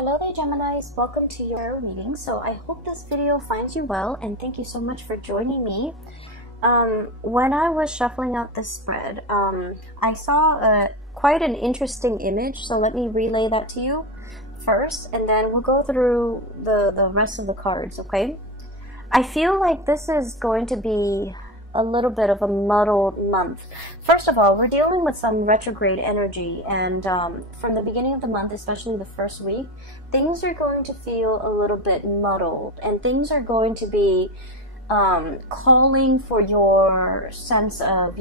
Hello there, Geminis. Welcome to your reading. So I hope this video finds you well, and thank you so much for joining me. When I was shuffling out this spread, I saw quite an interesting image, so let me relay that to you first, and then we'll go through the rest of the cards, okay? I feel like this is going to be a little bit of a muddled month. First of all, we're dealing with some retrograde energy, and from the beginning of the month, especially the first week, things are going to feel a little bit muddled, and things are going to be calling for your sense of,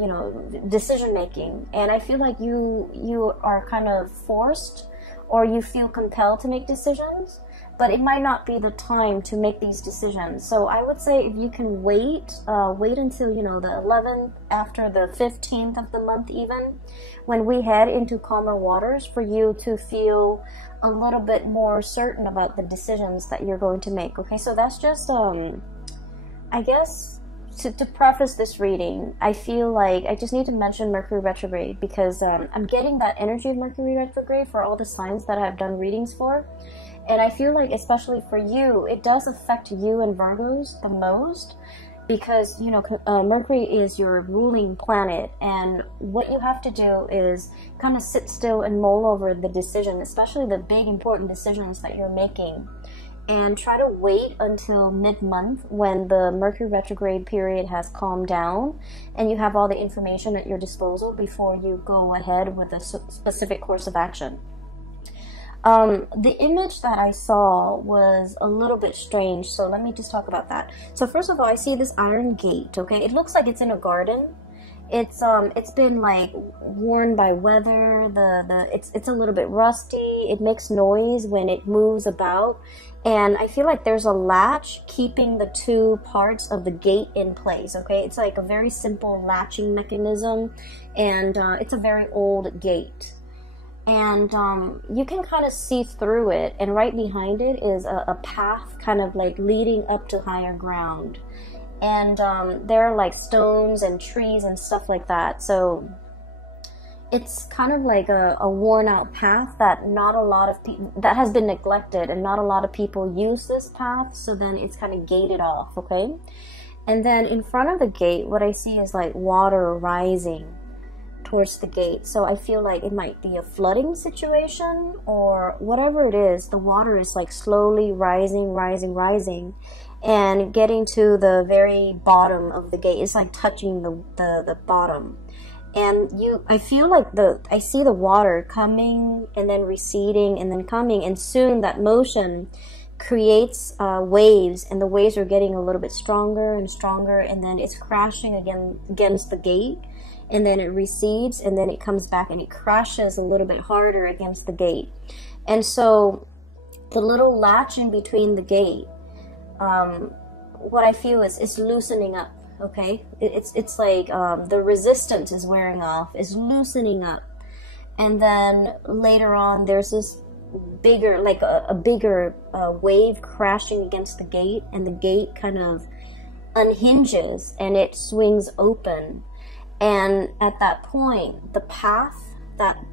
decision making. And I feel like you are kind of forced, or you feel compelled to make decisions, but it might not be the time to make these decisions. So I would say if you can wait until, the 11th, after the 15th of the month even, when we head into calmer waters, for you to feel a little bit more certain about the decisions that you're going to make. Okay, so that's just, I guess, to preface this reading, I feel like I just need to mention Mercury retrograde, because I'm getting that energy of Mercury retrograde for all the signs that I've done readings for. And I feel like, especially for you, it does affect you and Virgos the most, because, Mercury is your ruling planet, and what you have to do is kind of sit still and mull over the decision, especially the big important decisions that you're making, and try to wait until mid-month when the Mercury retrograde period has calmed down and you have all the information at your disposal before you go ahead with a specific course of action. The image that I saw was a little bit strange, so let me just talk about that. So first of all, I see this iron gate, okay? It looks like it's in a garden. It's been like worn by weather. It's a little bit rusty. It makes noise when it moves about, and I feel like there's a latch keeping the two parts of the gate in place, okay? It's like a very simple latching mechanism, and it's a very old gate. And you can kind of see through it, and right behind it is a path kind of like leading up to higher ground. And there are like stones and trees and stuff like that. So it's kind of like a worn out path that not a lot of people, that has been neglected, and not a lot of people use this path. So then it's kind of gated off, okay? And then in front of the gate, what I see is like water rising towards the gate. So I feel like it might be a flooding situation, or whatever it is. The water is like slowly rising, and getting to the very bottom of the gate. It's like touching the bottom. And I feel like I see the water coming and then receding and then coming, and soon that motion creates waves, and the waves are getting a little bit stronger and stronger, and then it's crashing again against the gate, and then it recedes, and then it comes back and it crashes a little bit harder against the gate. And so the little latch in between the gate, what I feel is it's loosening up, okay? It's like the resistance is wearing off, is loosening up. And then later on, there's this bigger, like a bigger wave crashing against the gate, and the gate kind of unhinges and it swings open. And at that point, the path,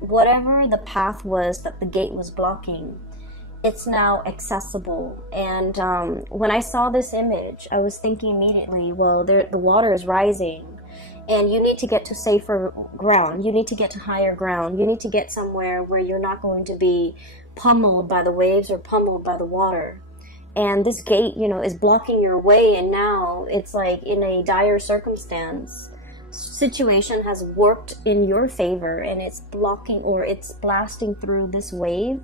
whatever the path was that the gate was blocking, it's now accessible. And when I saw this image, I was thinking immediately, well, the water is rising, and you need to get to safer ground. You need to get to higher ground. You need to get somewhere where you're not going to be pummeled by the waves or pummeled by the water. And this gate, is blocking your way, and now it's like in a dire circumstance. Situation has worked in your favor, and it's blocking, or it's blasting through this wave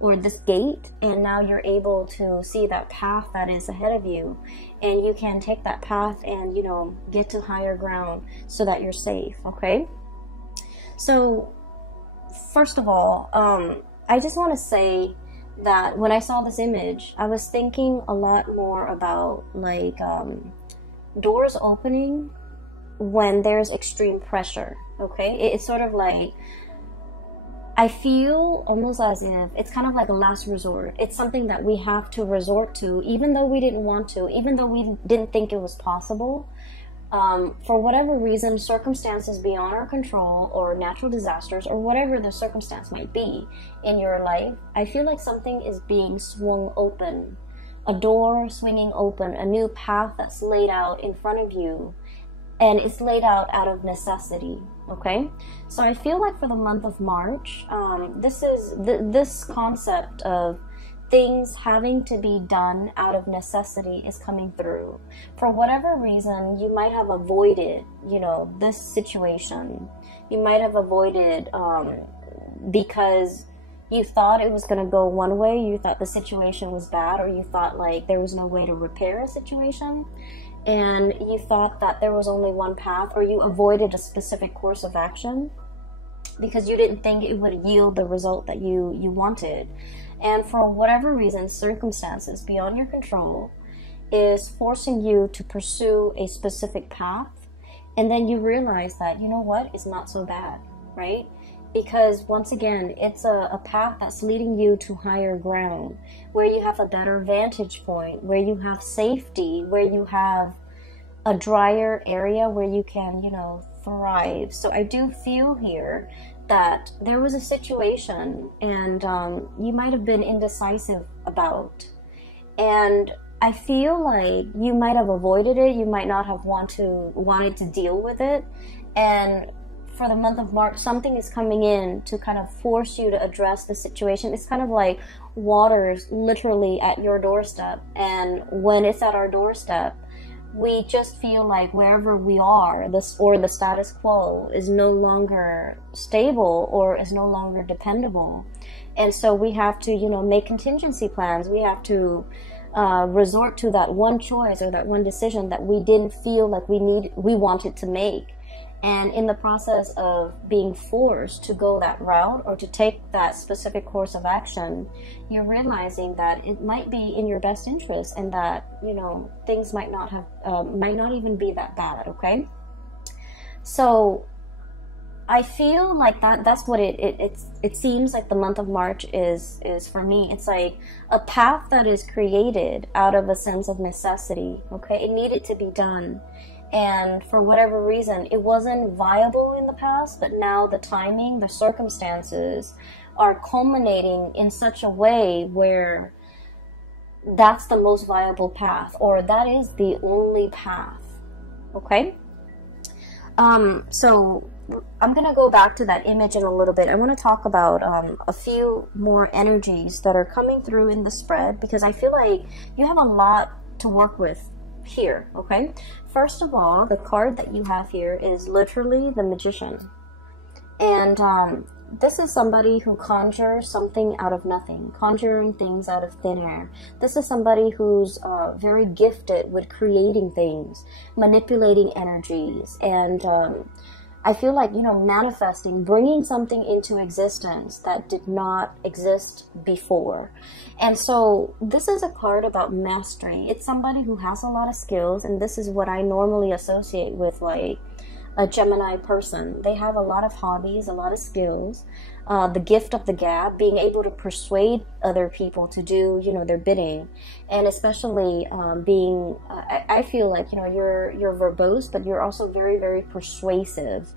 or this gate, and now you're able to see that path that is ahead of you, and you can take that path and get to higher ground so that you're safe, okay? So first of all, I just want to say that when I saw this image, I was thinking a lot more about like doors opening when there's extreme pressure, okay? It's sort of like, I feel almost as if it's kind of like a last resort. It's something that we have to resort to, even though we didn't want to, even though we didn't think it was possible. For whatever reason, circumstances beyond our control or natural disasters or whatever the circumstance might be in your life, I feel like something is being swung open, a door swinging open, a new path that's laid out in front of you, and it's laid out of necessity. Okay, so I feel like for the month of March, this concept of things having to be done out of necessity is coming through. For whatever reason, you might have avoided, this situation. You might have avoided because you thought it was going to go one way, you thought the situation was bad, or you thought like there was no way to repair a situation, and you thought that there was only one path, or you avoided a specific course of action because you didn't think it would yield the result that you wanted. And for whatever reason, circumstances beyond your control is forcing you to pursue a specific path. And then you realize that, you know what, it's not so bad, right? Because once again, it's a path that's leading you to higher ground, where you have a better vantage point, where you have safety, where you have a drier area where you can, thrive. So I do feel here that there was a situation and you might have been indecisive about, and I feel like you might have avoided it. You might not have wanted to deal with it, and for the month of March, something is coming in to kind of force you to address the situation. It's kind of like water's literally at your doorstep, and when it's at our doorstep, we just feel like wherever we are, the status quo is no longer stable or is no longer dependable. And so we have to, make contingency plans. We have to resort to that one choice or that one decision that we didn't feel like we wanted to make. And in the process of being forced to go that route or to take that specific course of action, you're realizing that it might be in your best interest, and that, things might not even be that bad, okay? So I feel like that's what it seems like the month of March is for me. It's like a path that is created out of a sense of necessity, okay? It needed to be done. And for whatever reason, it wasn't viable in the past, but now the timing, the circumstances are culminating in such a way where that's the most viable path, or that is the only path, okay? So I'm going to go back to that image in a little bit. I want to talk about a few more energies that are coming through in the spread, because I feel like you have a lot to work with here, okay? First of all, the card that you have here is literally the Magician. And this is somebody who conjures something out of nothing, conjuring things out of thin air. This is somebody who's very gifted with creating things, manipulating energies, and I feel like, manifesting, bringing something into existence that did not exist before. And so this is a card about mastery. It's somebody who has a lot of skills, and this is what I normally associate with like a Gemini person. They have a lot of hobbies, a lot of skills, the gift of the gab, being able to persuade other people to do, their bidding, and especially being, I feel like, you're verbose, but you're also very, very persuasive.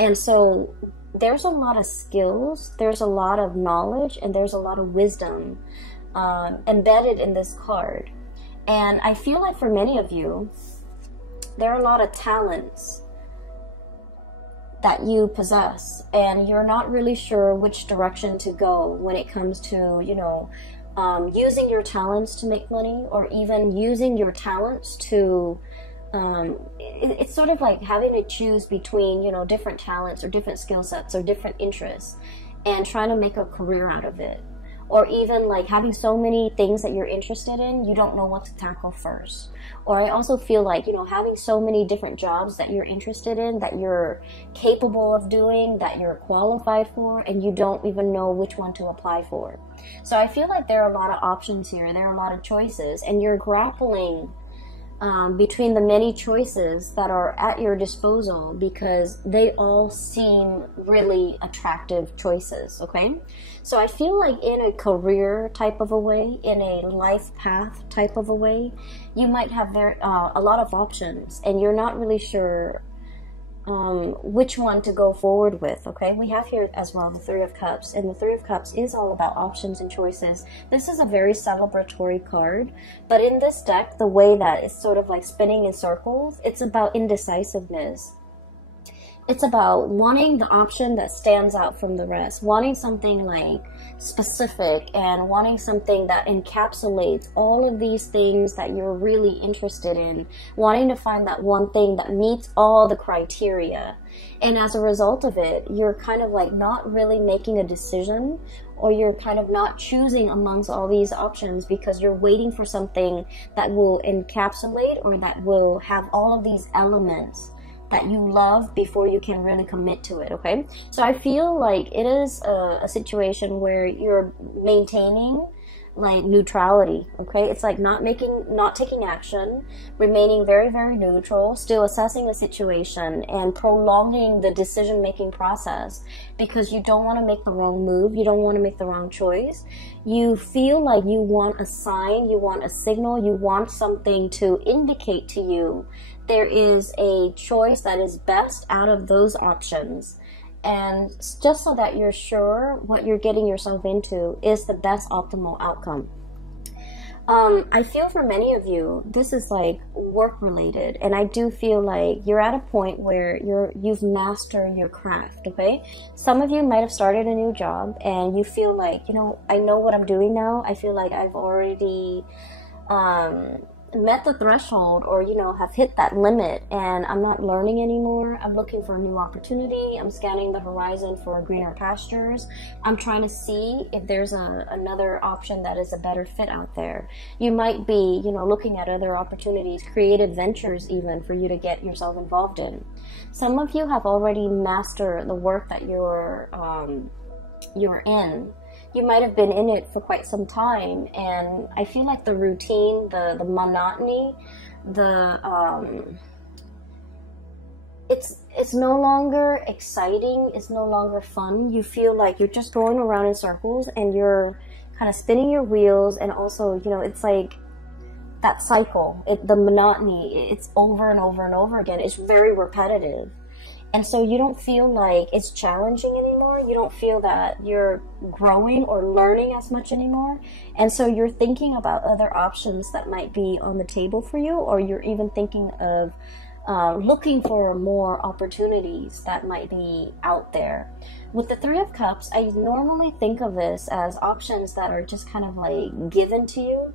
And so there's a lot of skills, there's a lot of knowledge, and there's a lot of wisdom embedded in this card. And I feel like for many of you, there are a lot of talents that you possess, and you're not really sure which direction to go when it comes to, using your talents to make money, or even using your talents to, it's sort of like having to choose between, different talents or different skill sets or different interests and trying to make a career out of it. Or even like having so many things that you're interested in, you don't know what to tackle first. Or I also feel like, having so many different jobs that you're interested in, that you're capable of doing, that you're qualified for, and you don't even know which one to apply for. So I feel like there are a lot of options here. There are a lot of choices, and you're grappling between the many choices that are at your disposal, because they all seem really attractive choices, okay? So I feel like in a career type of a way, in a life path type of a way, you might have a lot of options, and you're not really sure which one to go forward with, okay? We have here as well the Three of Cups, and the Three of Cups is all about options and choices. This is a very celebratory card, but in this deck, the way that it's sort of like spinning in circles, it's about indecisiveness. It's about wanting the option that stands out from the rest, wanting something like specific, and wanting something that encapsulates all of these things that you're really interested in, wanting to find that one thing that meets all the criteria. And as a result of it, you're kind of like not really making a decision, or you're kind of not choosing amongst all these options because you're waiting for something that will encapsulate, or that will have all of these elements that you love before you can really commit to it, okay? So I feel like it is a situation where you're maintaining like neutrality, okay? It's like not taking action, remaining very, very neutral, still assessing the situation, and prolonging the decision-making process because you don't want to make the wrong move, you don't want to make the wrong choice. You feel like you want a sign, you want a signal, you want something to indicate to you there is a choice that is best out of those options. And just so that you're sure what you're getting yourself into is the best optimal outcome. I feel for many of you, this is like work related, and I do feel like you're at a point where you've mastered your craft, okay? Some of you might have started a new job and you feel like, you know, I know what I'm doing now. I feel like I've already met the threshold, or you know, have hit that limit, and I'm not learning anymore. I'm looking for a new opportunity. I'm scanning the horizon for greener pastures. I'm trying to see if there's another option that is a better fit out there. You might be, you know, looking at other opportunities, creative ventures even, for you to get yourself involved in. Some of you have already mastered the work that you're in. You might have been in it for quite some time, and I feel like the routine, the monotony, it's no longer exciting, it's no longer fun. You feel like you're just going around in circles and you're kind of spinning your wheels, and also, you know, it's like that cycle, the monotony, it's over and over and over again. It's very repetitive. And so you don't feel like it's challenging anymore. You don't feel that you're growing or learning as much anymore. And so you're thinking about other options that might be on the table for you, or you're even thinking of looking for more opportunities that might be out there. With the Three of Cups, I normally think of this as options that are just kind of like given to you.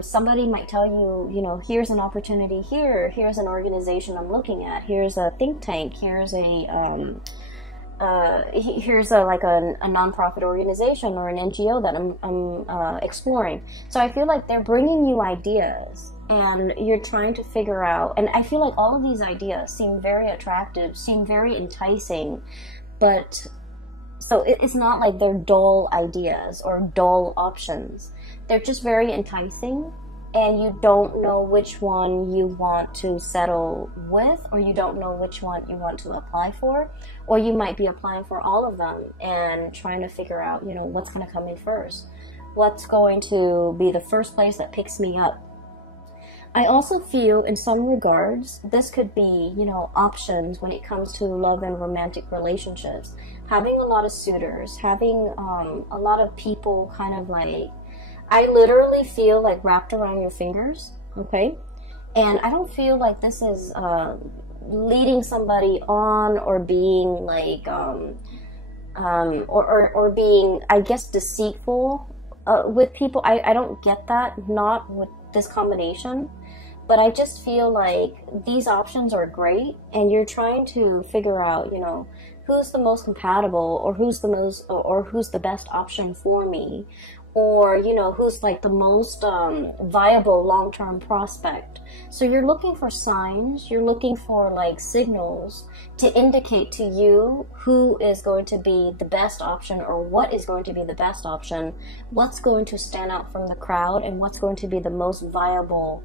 Somebody might tell you, you know, here's an opportunity here, here's an organization I'm looking at, here's a think tank, here's a nonprofit organization or an NGO that I'm exploring. So I feel like they're bringing you ideas, and you're trying to figure out, and I feel like all of these ideas seem very attractive, seem very enticing, but so it's not like they're dull ideas or dull options. They're just very enticing, and you don't know which one you want to settle with, or you don't know which one you want to apply for, or you might be applying for all of them and trying to figure out, you know, what's going to come in first. What's going to be the first place that picks me up? I also feel in some regards, this could be, you know, options when it comes to love and romantic relationships. Having a lot of suitors, having a lot of people kind of like, I literally feel like wrapped around your fingers, okay? And I don't feel like this is leading somebody on, or being like, or being, I guess, deceitful with people. I don't get that, not with this combination. But I just feel like these options are great, and you're trying to figure out, you know, who's the most compatible, or who's the best option for me, or, you know, who's like the most viable long-term prospect. So you're looking for signs, you're looking for like signals to indicate to you who is going to be the best option, or what is going to be the best option, what's going to stand out from the crowd, and what's going to be the most viable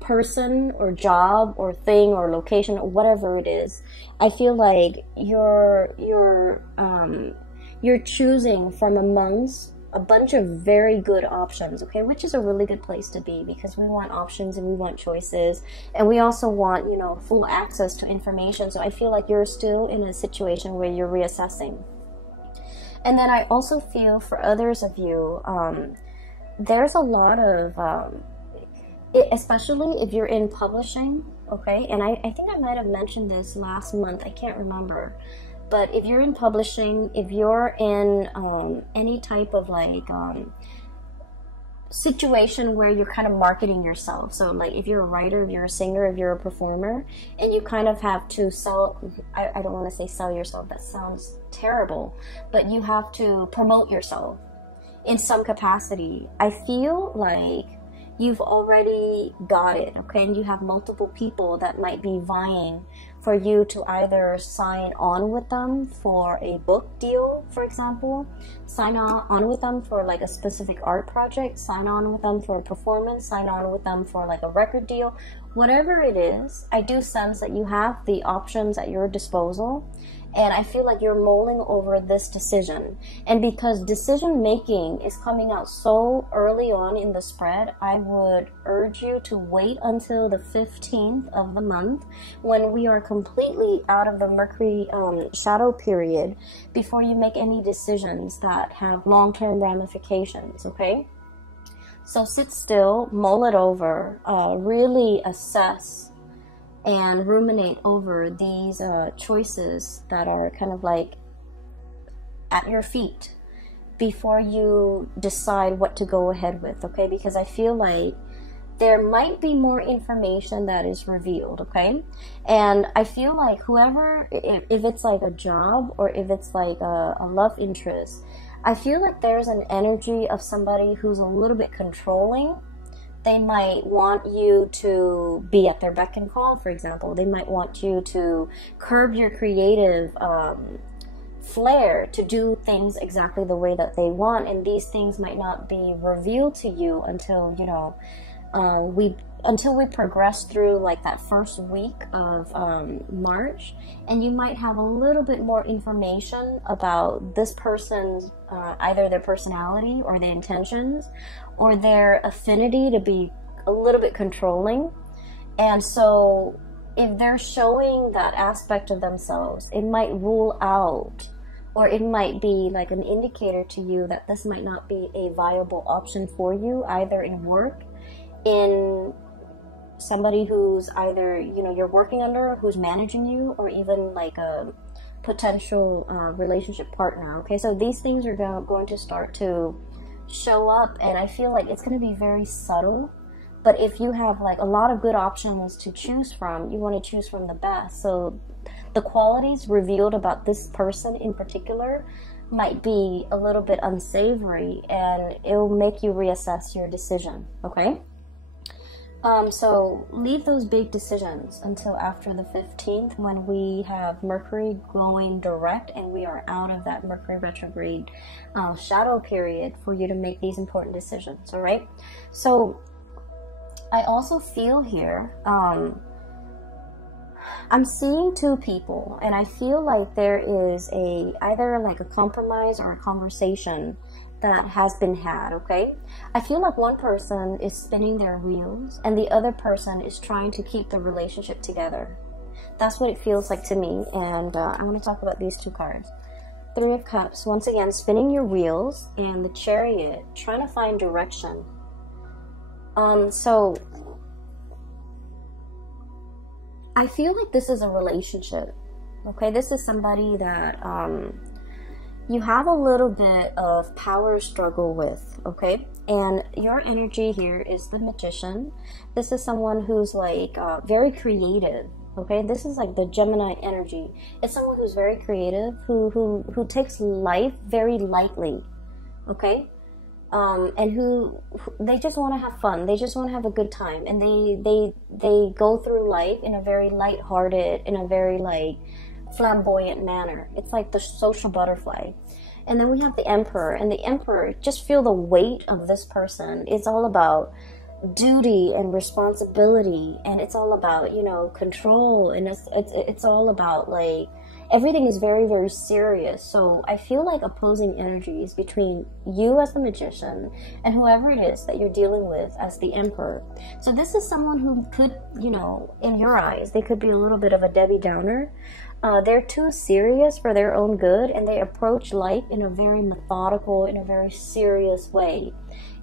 person or job or thing or location or whatever it is, I feel like you're choosing from amongst a bunch of very good options, okay, which is a really good place to be, because we want options and we want choices, and we also want, you know, full access to information. So I feel like you're still in a situation where you're reassessing. And then I also feel for others of you, there's a lot of especially if you're in publishing, okay, and I think I might have mentioned this last month, I can't remember, but if you're in publishing, if you're in any type of like situation where you're kind of marketing yourself, so like if you're a writer, if you're a singer, if you're a performer, and you kind of have to sell, I don't want to say sell yourself, that sounds terrible, but you have to promote yourself in some capacity, I feel like you've already got it, okay, and you have multiple people that might be vying for you to either sign on with them for a book deal, for example, sign on with them for like a specific art project, sign on with them for a performance, sign on with them for like a record deal, whatever it is. I do sense that you have the options at your disposal, and I feel like you're mulling over this decision. And because decision making is coming out so early on in the spread, I would urge you to wait until the 15th of the month, when we are completely out of the Mercury shadow period, before you make any decisions that have long-term ramifications, okay? So sit still, mull it over, really assess and ruminate over these choices that are kind of like at your feet before you decide what to go ahead with, okay? Because I feel like there might be more information that is revealed, okay? And I feel like whoever, if it's like a job or if it's like a love interest, I feel like there's an energy of somebody who's a little bit controlling. They might want you to be at their beck and call, for example. They might want you to curb your creative flair to do things exactly the way that they want. And these things might not be revealed to you until, you know, until we progress through like that first week of March, and you might have a little bit more information about this person's either their personality or their intentions or their affinity to be a little bit controlling. And so if they're showing that aspect of themselves, it might rule out, or it might be like an indicator to you that this might not be a viable option for you, either in work, in somebody who's either, you know, you're working under, who's managing you, or even like a potential relationship partner, okay? So these things are going to start to show up, and I feel like it's going to be very subtle, but if you have like a lot of good options to choose from, you want to choose from the best. So the qualities revealed about this person in particular might be a little bit unsavory, and it will make you reassess your decision, okay? So leave those big decisions until after the 15th, when we have Mercury going direct and we are out of that Mercury retrograde shadow period for you to make these important decisions, all right? So I also feel here, I'm seeing two people, and I feel like there is either like a compromise or a conversation that has been had, okay? I feel like one person is spinning their wheels and the other person is trying to keep the relationship together. That's what it feels like to me, and I want to talk about these two cards. Three of Cups, once again, spinning your wheels, and the Chariot, trying to find direction. So I feel like this is a relationship, okay? This is somebody that you have a little bit of power struggle with, okay? And your energy here is the Magician. This is someone who's like very creative, okay? This is like the Gemini energy. It's someone who's very creative, who takes life very lightly, okay? And who they just want to have fun. They just want to have a good time, and they go through life in a very lighthearted, in a very like flamboyant manner. It's like the social butterfly. And then we have the Emperor, and the Emperor, just feel the weight of this person. It's all about duty and responsibility, and it's all about, you know, control, and it's all about like everything is very, very serious. So I feel like opposing energies between you as the magician and whoever it is that you're dealing with as the emperor. So this is someone who could, you know, in your eyes, they could be a little bit of a Debbie Downer. They're too serious for their own good, and they approach life in a very methodical, in a very serious way.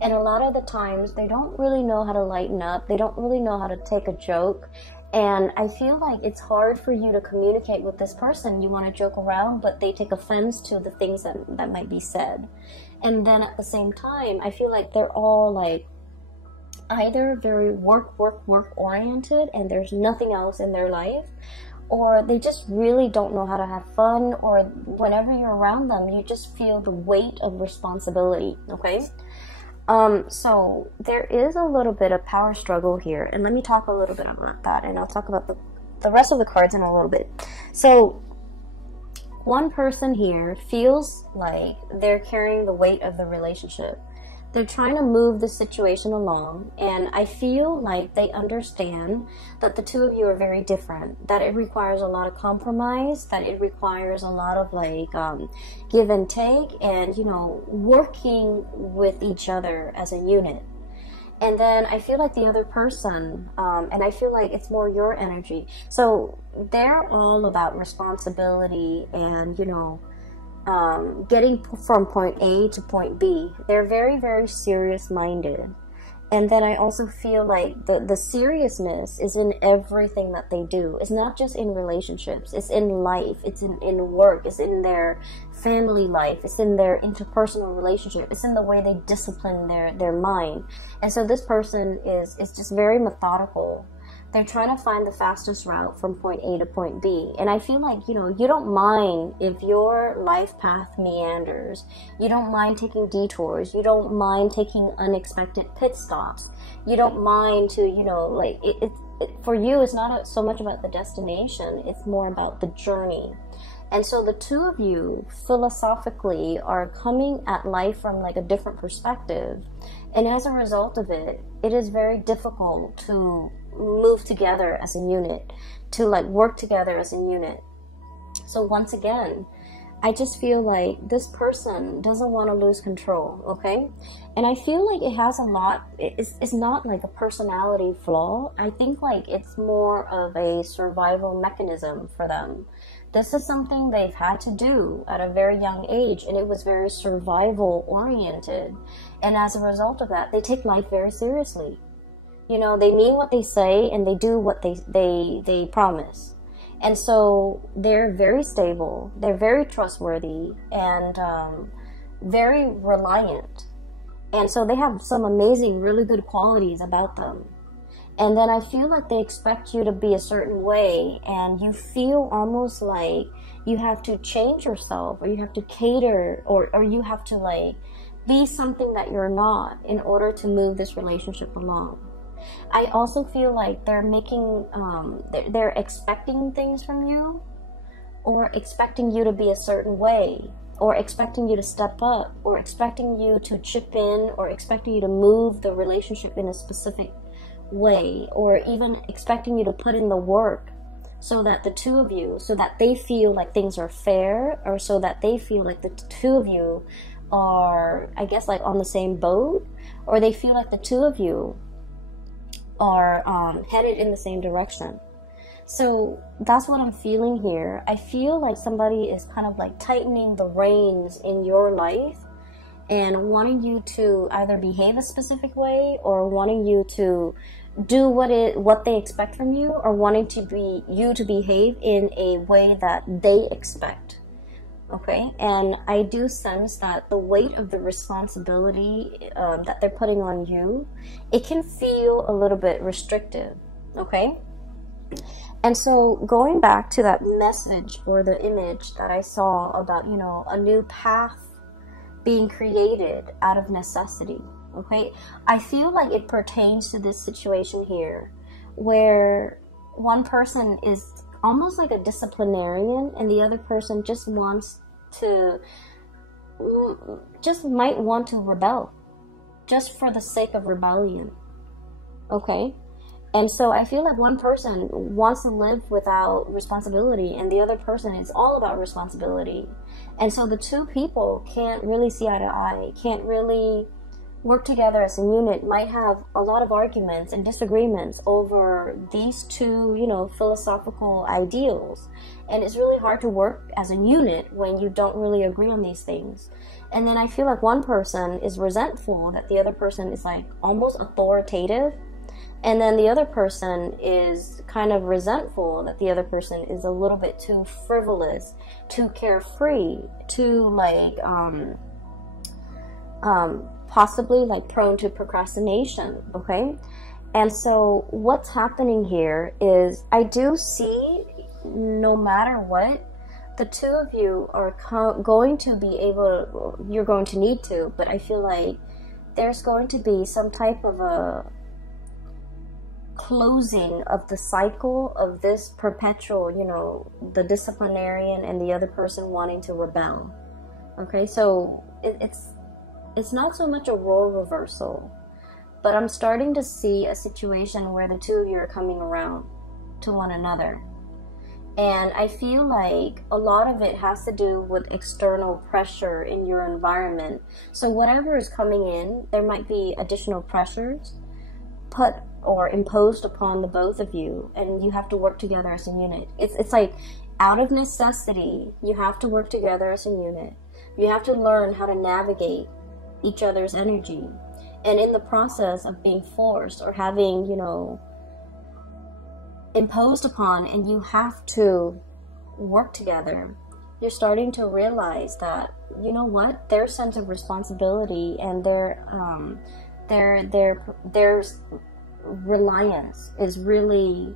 And a lot of the times, they don't really know how to lighten up. They don't really know how to take a joke. And I feel like it's hard for you to communicate with this person. You want to joke around, but they take offense to the things that might be said. And then at the same time, I feel like they're all like either very work oriented and there's nothing else in their life, or they just really don't know how to have fun, or whenever you're around them, you just feel the weight of responsibility, okay? So there is a little bit of power struggle here, and let me talk a little bit about that, and I'll talk about the rest of the cards in a little bit. So one person here feels like they're carrying the weight of the relationship. They're trying to move the situation along, and I feel like they understand that the two of you are very different, that it requires a lot of compromise, that it requires a lot of like give and take, and, you know, working with each other as a unit. And then I feel like the other person, and I feel like it's more your energy. So they're all about responsibility and, you know, getting from point A to point B. They're very, very serious minded. And then I also feel like the seriousness is in everything that they do. It's not just in relationships. It's in life. It's in work. It's in their family life. It's in their interpersonal relationship. It's in the way they discipline their mind. And so this person is just very methodical. They're trying to find the fastest route from point A to point B. And I feel like, you know, you don't mind if your life path meanders. You don't mind taking detours. You don't mind taking unexpected pit stops. You don't mind to, you know, like, for you, it's not so much about the destination. It's more about the journey. And so the two of you philosophically are coming at life from like a different perspective. And as a result of it, it is very difficult to move together as a unit, to like work together as a unit. So once again, I just feel like this person doesn't want to lose control, okay? And I feel like it has a lot, it's not like a personality flaw. I think like it's more of a survival mechanism for them. This is something they've had to do at a very young age, and it was very survival oriented. And as a result of that, they take life very seriously. You know, they mean what they say, and they do what they promise. And so they're very stable, they're very trustworthy, and very reliant. And so they have some amazing, really good qualities about them. And then I feel like they expect you to be a certain way, and you feel almost like you have to change yourself, or you have to cater, or you have to like be something that you're not in order to move this relationship along. I also feel like they're making, they're expecting things from you, or expecting you to be a certain way, or expecting you to step up, or expecting you to chip in, or expecting you to move the relationship in a specific way, or even expecting you to put in the work so that the two of you, so that they feel like things are fair, or so that they feel like the two of you are, I guess, like on the same boat, or they feel like the two of you are headed in the same direction. So that's what I'm feeling here. I feel like somebody is kind of like tightening the reins in your life and wanting you to either behave a specific way, or wanting you to do what they expect from you, or wanting you to behave in a way that they expect. Okay, and I do sense that the weight of the responsibility that they're putting on you, it can feel a little bit restrictive. Okay, and so going back to that message or the image that I saw about, you know, a new path being created out of necessity. Okay, I feel like it pertains to this situation here, where one person is almost like a disciplinarian, and the other person just might want to rebel, just for the sake of rebellion. okay? And so I feel like one person wants to live without responsibility, and the other person is all about responsibility. And so the two people can't really see eye to eye, can't really work together as a unit, might have a lot of arguments and disagreements over these two, you know, philosophical ideals. And it's really hard to work as a unit when you don't really agree on these things. And then I feel like one person is resentful that the other person is like almost authoritative. And then the other person is kind of resentful that the other person is a little bit too frivolous, too carefree, too like, possibly like prone to procrastination, okay? And so what's happening here is I do see, no matter what, the two of you are going to be able, you're going to need to, but I feel like there's going to be some type of a closing of the cycle of this perpetual, you know, the disciplinarian and the other person wanting to rebel, okay? So it's not so much a role reversal, but I'm starting to see a situation where the two of you are coming around to one another. And I feel like a lot of it has to do with external pressure in your environment. So whatever is coming in, there might be additional pressures put or imposed upon the both of you, and you have to work together as a unit. It's like out of necessity, you have to work together as a unit. You have to learn how to navigate each other's energy, and in the process of being forced or having, you know, imposed upon, and you have to work together, you're starting to realize that, you know what, their sense of responsibility and their reliance is really,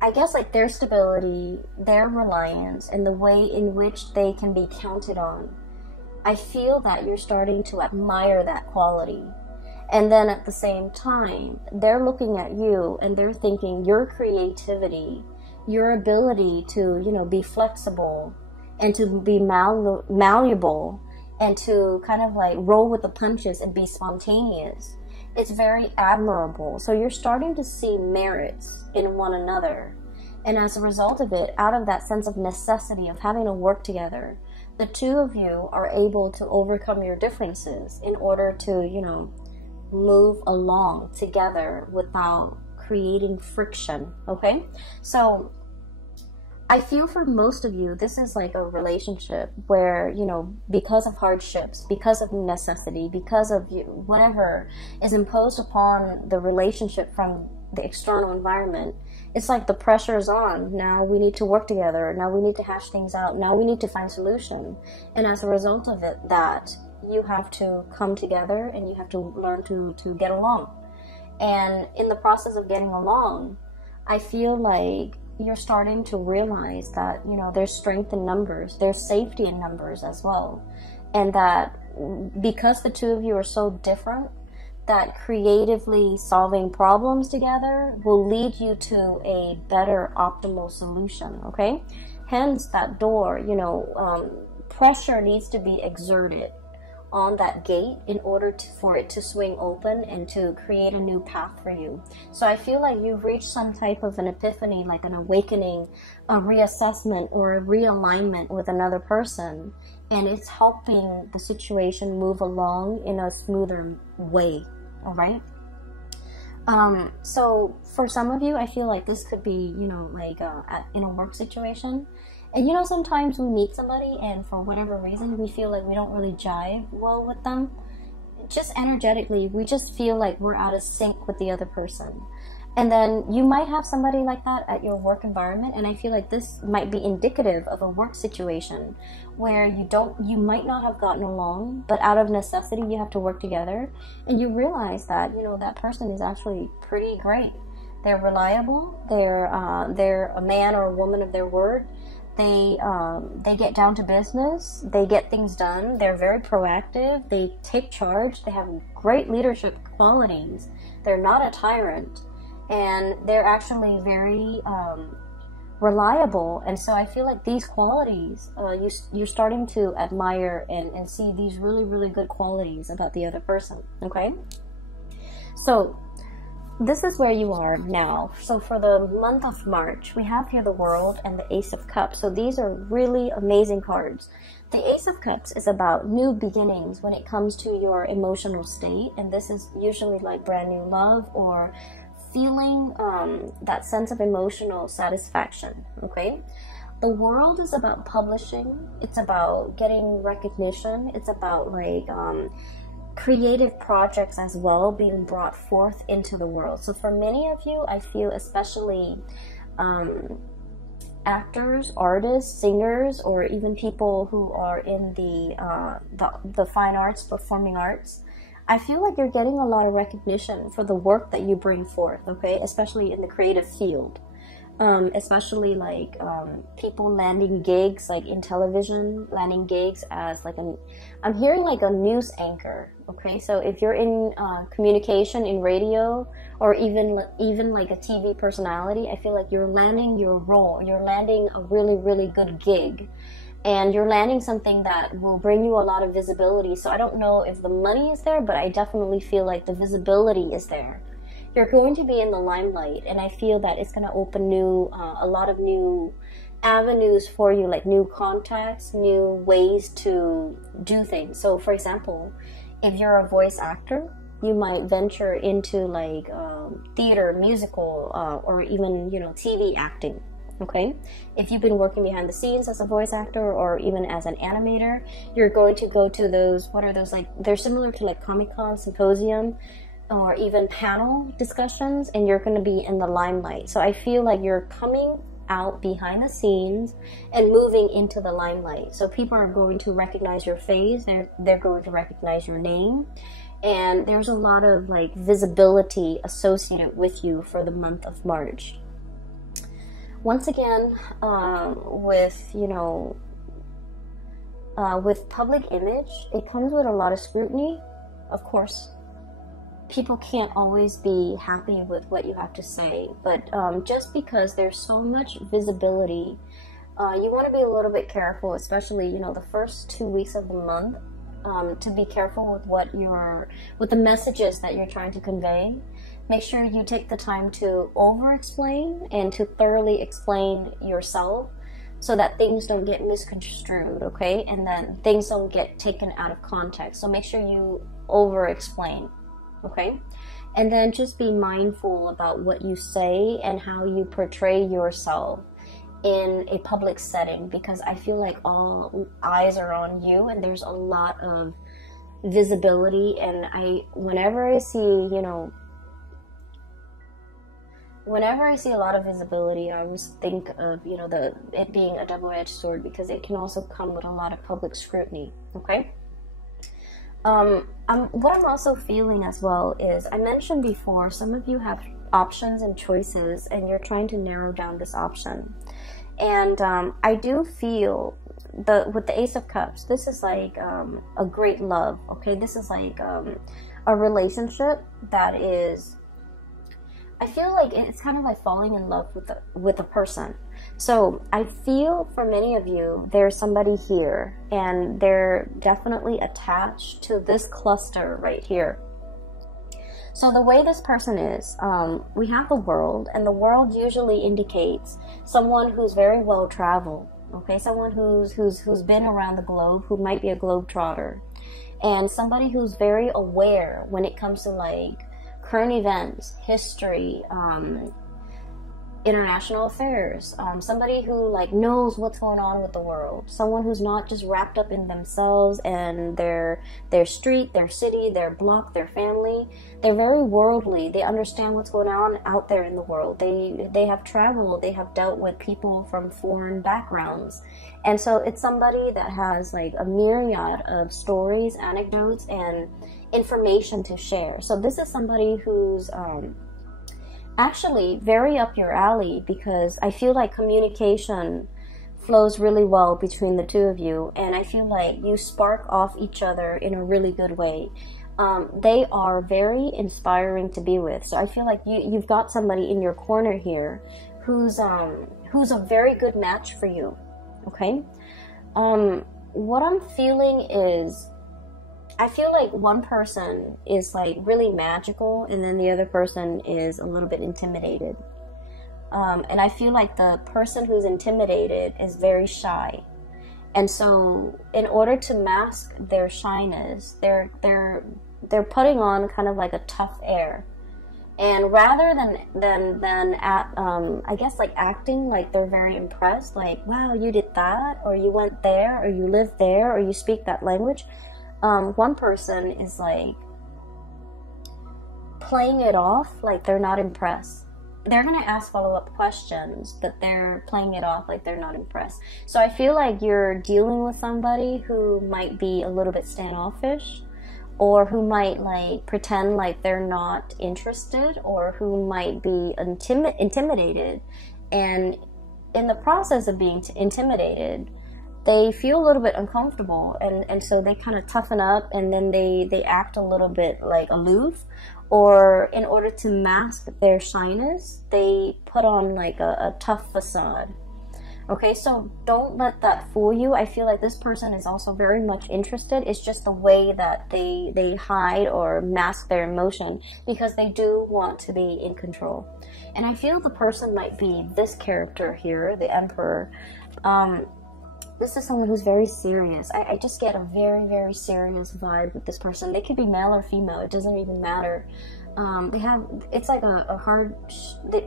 I guess, like their stability, their reliance, and the way in which they can be counted on. I feel that you're starting to admire that quality. And then at the same time, they're looking at you and they're thinking your creativity, your ability to, you know, be flexible and to be malleable and to kind of like roll with the punches and be spontaneous. It's very admirable. So you're starting to see merits in one another. And as a result of it, out of that sense of necessity of having to work together, the two of you are able to overcome your differences in order to, you know, move along together without creating friction, okay? So I feel for most of you, this is like a relationship where, you know, because of hardships, because of necessity, because of whatever is imposed upon the relationship from the external environment, it's like the pressure is on. Now we need to work together. Now we need to hash things out. Now we need to find solution. And as a result of it, that you have to come together and you have to learn to get along. And in the process of getting along, I feel like you're starting to realize that, you know, there's strength in numbers, there's safety in numbers as well. And that because the two of you are so different, that creatively solving problems together will lead you to a better optimal solution, okay? Hence that door, you know, pressure needs to be exerted on that gate in order for it to swing open and to create a new path for you. So I feel like you've reached some type of an epiphany, like an awakening, a reassessment or a realignment with another person, and it's helping the situation move along in a smoother way, all right? So for some of you, I feel like this could be, you know, like in a work situation. And you know, sometimes we meet somebody and for whatever reason, we feel like we don't really jive well with them. Just energetically, we just feel like we're out of sync with the other person. And then you might have somebody like that at your work environment, and I feel like this might be indicative of a work situation where you might not have gotten along, but out of necessity, you have to work together, and you realize that, you know, that person is actually pretty great. They're reliable. They're a man or a woman of their word. They get down to business. They get things done. They're very proactive. They take charge. They have great leadership qualities. They're not a tyrant, and they're actually very reliable. And so I feel like these qualities, you're starting to admire and see these really, really good qualities about the other person, okay? So this is where you are now. So for the month of March, we have here the World and the Ace of Cups. So these are really amazing cards. The Ace of Cups is about new beginnings when it comes to your emotional state. And this is usually like brand new love or feeling that sense of emotional satisfaction, okay? The World is about publishing. It's about getting recognition. It's about like creative projects as well being brought forth into the world. So for many of you, I feel especially actors, artists, singers, or even people who are in the fine arts, performing arts, I feel like you're getting a lot of recognition for the work that you bring forth, okay? Especially in the creative field. Especially like people landing gigs like in television, landing gigs as like I'm hearing like a news anchor, okay? So if you're in communication, in radio, or even like a TV personality, I feel like you're landing your role, you're landing a really, really good gig, and you're landing something that will bring you a lot of visibility. So I don't know if the money is there, but I definitely feel like the visibility is there. You're going to be in the limelight, and I feel that it's going to open a lot of new avenues for you, like new contacts, new ways to do things. So for example, if you're a voice actor, you might venture into like theater, musical, or even, you know, TV acting, okay? If you've been working behind the scenes as a voice actor or even as an animator, you're going to go to those, what are those, like, they're similar to like Comic-Con, symposium, or even panel discussions, and you're going to be in the limelight. So I feel like you're coming out behind the scenes and moving into the limelight. So people are going to recognize your face, they're going to recognize your name, and there's a lot of like visibility associated with you for the month of March. Once again, with, you know, with public image, it comes with a lot of scrutiny, of course. People can't always be happy with what you have to say, but just because there's so much visibility, you want to be a little bit careful, especially, you know, the first 2 weeks of the month, to be careful with the messages that you're trying to convey. Make sure you take the time to over-explain and to thoroughly explain yourself so that things don't get misconstrued, okay? And then things don't get taken out of context. So make sure you over-explain. Okay, and then just be mindful about what you say and how you portray yourself in a public setting, because I feel like all eyes are on you and there's a lot of visibility. And whenever I see a lot of visibility, I always think of, you know, it being a double-edged sword, because it can also come with a lot of public scrutiny. Okay. What I'm also feeling as well is, I mentioned before, some of you have options and choices and you're trying to narrow down this option. And I do feel with the Ace of Cups, this is like a great love, okay? This is like a relationship that is, I feel like it's kind of like falling in love with a person. So I feel for many of you, there's somebody here and they're definitely attached to this cluster right here. So the way this person is, we have the World, and the World usually indicates someone who's very well traveled, okay? Someone who's been around the globe, who might be a globetrotter, and somebody who's very aware when it comes to like current events, history, international affairs, somebody who like knows what's going on with the world, someone who's not just wrapped up in themselves and their street, their city, their block, their family. They're very worldly. They understand what's going on out there in the world. They have traveled, they have dealt with people from foreign backgrounds, and so it's somebody that has like a myriad of stories, anecdotes, and information to share. So this is somebody who's actually very up your alley, because I feel like communication flows really well between the two of you, and I feel like you spark off each other in a really good way. They are very inspiring to be with. So I feel like you've got somebody in your corner here who's a very good match for you. Okay. What I'm feeling is I feel like one person is like really magical, and then the other person is a little bit intimidated. And I feel like the person who's intimidated is very shy. And so in order to mask their shyness, they're putting on kind of like a tough air. And rather than I guess like acting like they're very impressed, like, wow, you did that, or you went there, or you lived there, or you speak that language, one person is like playing it off like they're not impressed. They're going to ask follow-up questions, but they're playing it off like they're not impressed. So I feel like you're dealing with somebody who might be a little bit standoffish, or who might like pretend like they're not interested, or who might be intimidated. And in the process of being intimidated, they feel a little bit uncomfortable, and so they kind of toughen up, and then they act a little bit like aloof, or in order to mask their shyness, they put on like a tough facade. Okay, so don't let that fool you. I feel like this person is also very much interested. It's just the way that they hide or mask their emotion, because they do want to be in control. And I feel the person might be this character here, the Emperor. This is someone who's very serious. I just get a very, very serious vibe with this person. They could be male or female. It doesn't even matter. It's like a hard,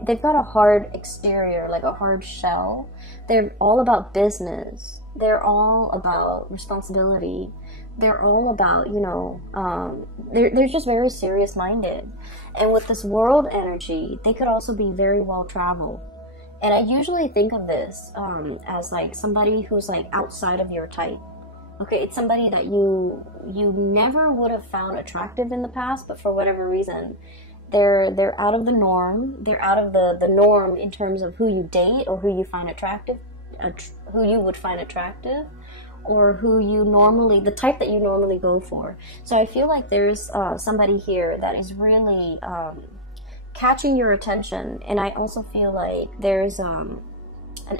they've got a hard exterior, like a hard shell. They're all about business. They're all about responsibility. They're all about, you know, they're just very serious minded. And with this world energy, they could also be very well traveled. And I usually think of this as like somebody who's like outside of your type. Okay, it's somebody that you never would have found attractive in the past, but for whatever reason, they're out of the norm. They're out of the norm in terms of who you date, or who you find attractive, who you would find attractive, or who you normally, the type that you normally go for. So I feel like there's somebody here that is really catching your attention. And I also feel like there's an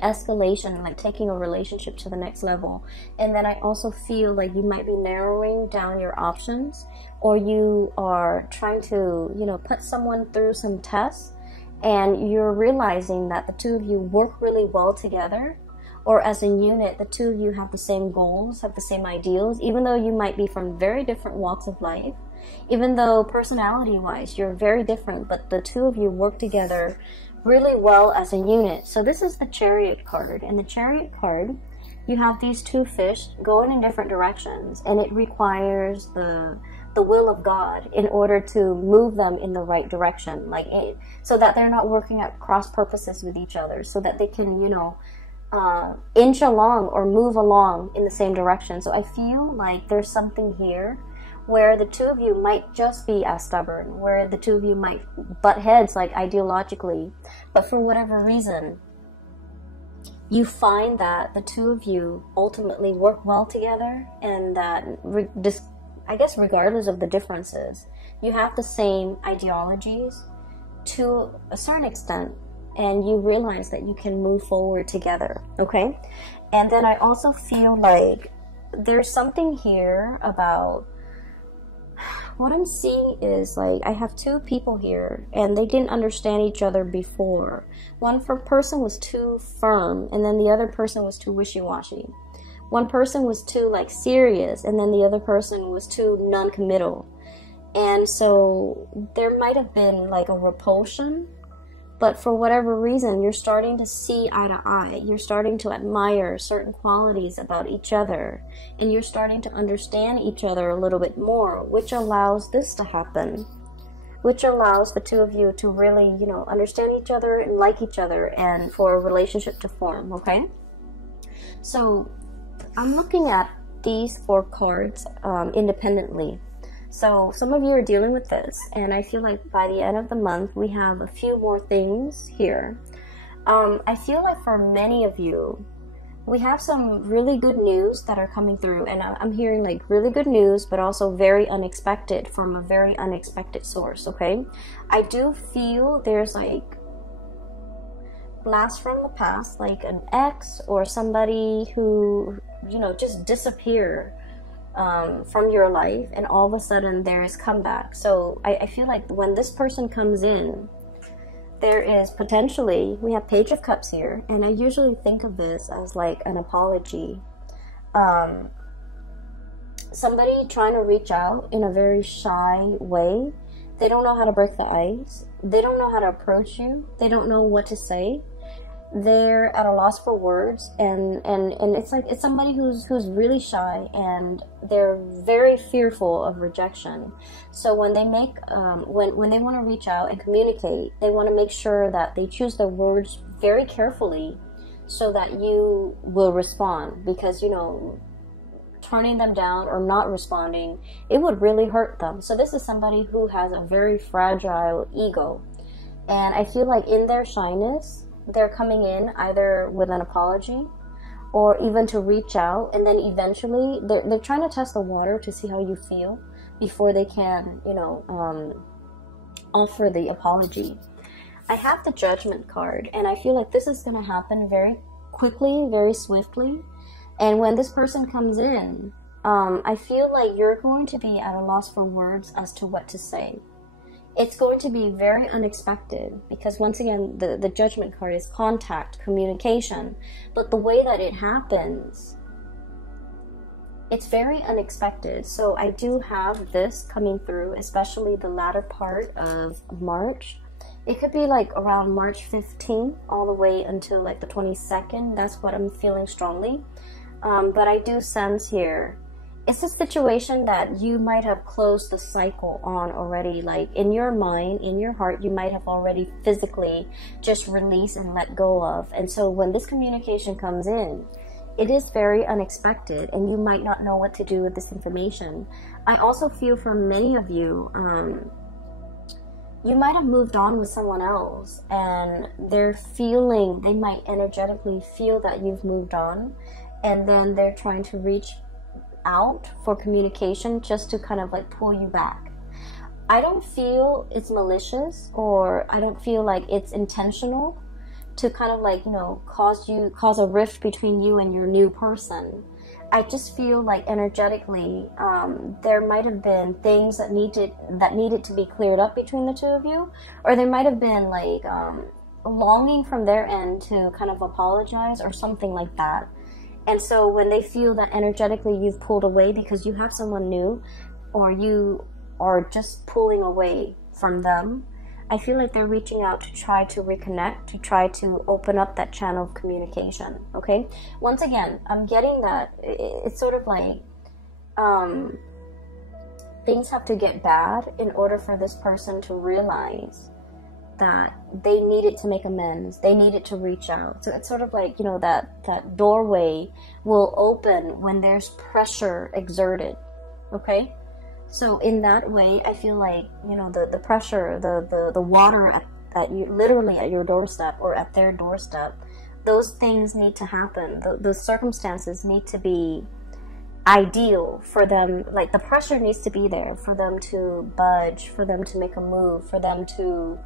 escalation, like taking a relationship to the next level. And then I also feel like you might be narrowing down your options, or you are trying to, you know, put someone through some tests, and you're realizing that the two of you work really well together, or as a unit, the two of you have the same goals, have the same ideals, even though you might be from very different walks of life. Even though personality-wise you're very different, but the two of you work together really well as a unit. So this is the Chariot card. And the Chariot card, you have these two fish going in different directions, and it requires the will of God in order to move them in the right direction, so that they're not working at cross purposes with each other, so that they can, you know, inch along or move along in the same direction. So I feel like there's something here where the two of you might just be as stubborn, where the two of you might butt heads, like ideologically, but for whatever reason, you find that the two of you ultimately work well together, and that, I guess regardless of the differences, you have the same ideologies to a certain extent, and you realize that you can move forward together, okay? And then I also feel like there's something here about, what I'm seeing is like, I have two people here, and they didn't understand each other before. One person was too firm, and then the other person was too wishy-washy. One person was too like serious, and then the other person was too non-committal. And so there might have been like a repulsion, but for whatever reason, you're starting to see eye to eye. You're starting to admire certain qualities about each other, and you're starting to understand each other a little bit more, which allows this to happen, which allows the two of you to really, you know, understand each other and like each other, and for a relationship to form, okay? So I'm looking at these four cards independently. So some of you are dealing with this, and I feel like by the end of the month, we have a few more things here. I feel like for many of you, we have some really good news that are coming through, and I'm hearing like really good news, but also very unexpected, from a very unexpected source, okay? I do feel there's like blast from the past, like an ex or somebody who, you know, just disappeared from your life, and all of a sudden there is comeback. So I feel like when this person comes in, there is potentially, we have Page of Cups here, and I usually think of this as like an apology. Somebody trying to reach out in a very shy way. They don't know how to break the ice. They don't know how to approach you. They don't know what to say. They're at a loss for words, and it's like it's somebody who's really shy, and they're very fearful of rejection. So when they make when they want to reach out and communicate, they want to make sure that they choose their words very carefully so that you will respond, because, you know, turning them down or not responding, it would really hurt them. So this is somebody who has a very fragile ego, and I feel like in their shyness, they're coming in either with an apology or even to reach out, and then eventually they're trying to test the water to see how you feel before they can, you know, offer the apology. I have the Judgment card, and I feel like this is going to happen very quickly, very swiftly. And when this person comes in, I feel like you're going to be at a loss for words as to what to say. It's going to be very unexpected, because once again, the Judgment card is contact, communication. But the way that it happens, it's very unexpected. So I do have this coming through, especially the latter part of March. It could be like around March 15th all the way until like the 22nd. That's what I'm feeling strongly. But I do sense here, it's a situation that you might have closed the cycle on already. Like in your mind, in your heart, you might have already physically just released and let go of. And so when this communication comes in, it is very unexpected, and you might not know what to do with this information. I also feel from many of you, you might have moved on with someone else, and they're feeling, they might energetically feel that you've moved on, and then they're trying to reach out for communication just to kind of like pull you back. I don't feel it's malicious, or I don't feel like it's intentional to kind of like, you know, cause a rift between you and your new person. I just feel like energetically, there might have been things that needed to be cleared up between the two of you, or there might have been like longing from their end to kind of apologize or something like that. And so when they feel that energetically you've pulled away because you have someone new, or you are just pulling away from them, I feel like they're reaching out to try to reconnect, to try to open up that channel of communication, okay? Once again, I'm getting that it's sort of like things have to get bad in order for this person to realize that they needed to make amends, they needed to reach out. So it's sort of like, you know, that doorway will open when there's pressure exerted, okay? So in that way, I feel like, you know, the pressure, the water at you, literally at your doorstep or at their doorstep, those things need to happen. The circumstances need to be ideal for them. Like the pressure needs to be there for them to budge, for them to make a move, for them to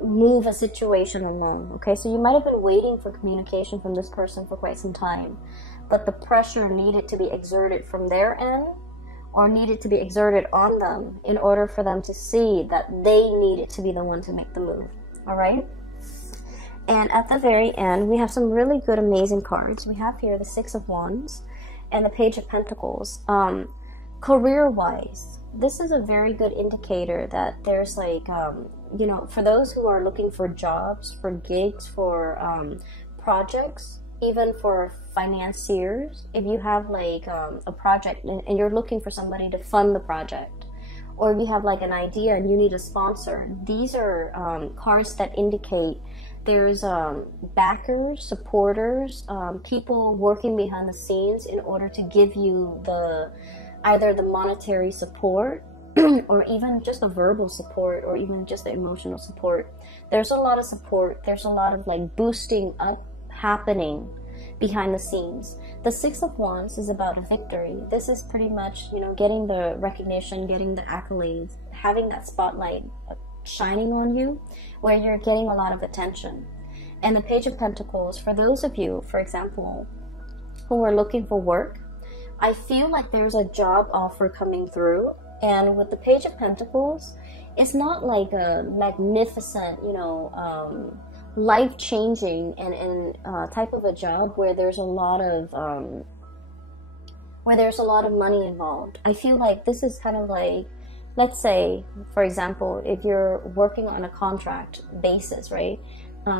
move a situation along. Okay, so you might have been waiting for communication from this person for quite some time, but the pressure needed to be exerted from their end, or needed to be exerted on them in order for them to see that they needed to be the one to make the move. All right. And at the very end, we have some really good, amazing cards. We have here the Six of Wands and the Page of Pentacles. Career-wise, this is a very good indicator that there's like, you know, for those who are looking for jobs, for gigs, for projects, even for financiers, if you have like a project and you're looking for somebody to fund the project, or if you have like an idea and you need a sponsor, these are cards that indicate there's backers, supporters, people working behind the scenes in order to give you either the monetary support or even just the verbal support, or even just the emotional support. There's a lot of support. There's a lot of like boosting up happening behind the scenes. The Six of Wands is about a victory. This is pretty much, you know, getting the recognition, getting the accolades, having that spotlight shining on you, where you're getting a lot of attention. And the Page of Pentacles, for those of you, for example, who are looking for work, I feel like there's a job offer coming through. And with the Page of Pentacles, it's not like a magnificent, you know, life-changing and type of a job where there's a lot of money involved. I feel like this is kind of like, let's say, for example, if you're working on a contract basis, right?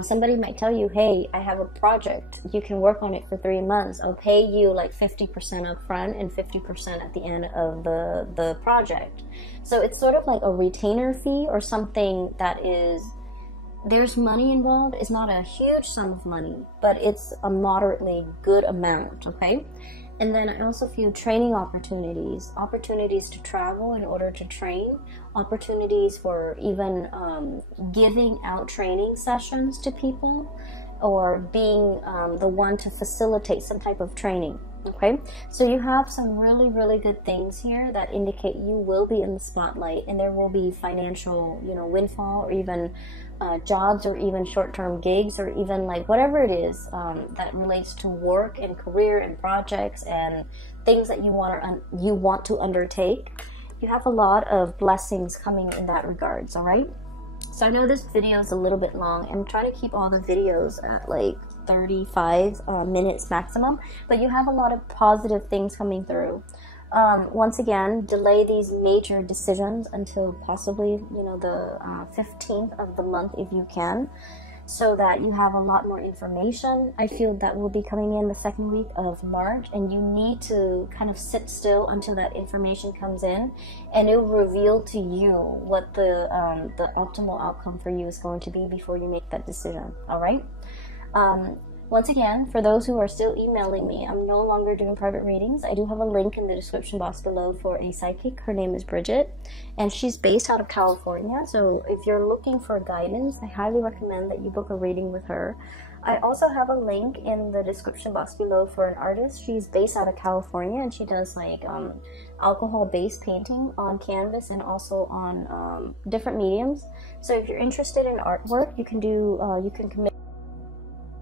Somebody might tell you, hey, I have a project. You can work on it for 3 months. I'll pay you like 50% up front and 50% at the end of the project. So it's sort of like a retainer fee or something that is, there's money involved. It's not a huge sum of money, but it's a moderately good amount, okay? And then I also feel training opportunities to travel in order to train, opportunities for even giving out training sessions to people, or being the one to facilitate some type of training, okay? So you have some really, really good things here that indicate you will be in the spotlight, and there will be financial, you know, windfall, or even jobs, or even short-term gigs, or even like whatever it is that relates to work and career and projects and things that you want to undertake. You have a lot of blessings coming in that regards, all right? So I know this video is a little bit long. I'm trying to keep all the videos at like 35 minutes maximum, but you have a lot of positive things coming through. Once again, delay these major decisions until possibly, you know, the 15th of the month if you can, so that you have a lot more information. I feel that will be coming in the second week of March, and you need to kind of sit still until that information comes in, and it will reveal to you what the optimal outcome for you is going to be before you make that decision, all right? Once again, for those who are still emailing me, I'm no longer doing private readings. I do have a link in the description box below for a psychic. Her name is Bridget, and she's based out of California. So if you're looking for guidance, I highly recommend that you book a reading with her. I also have a link in the description box below for an artist. She's based out of California, and she does like alcohol-based painting on canvas and also on different mediums. So if you're interested in artwork, you can commit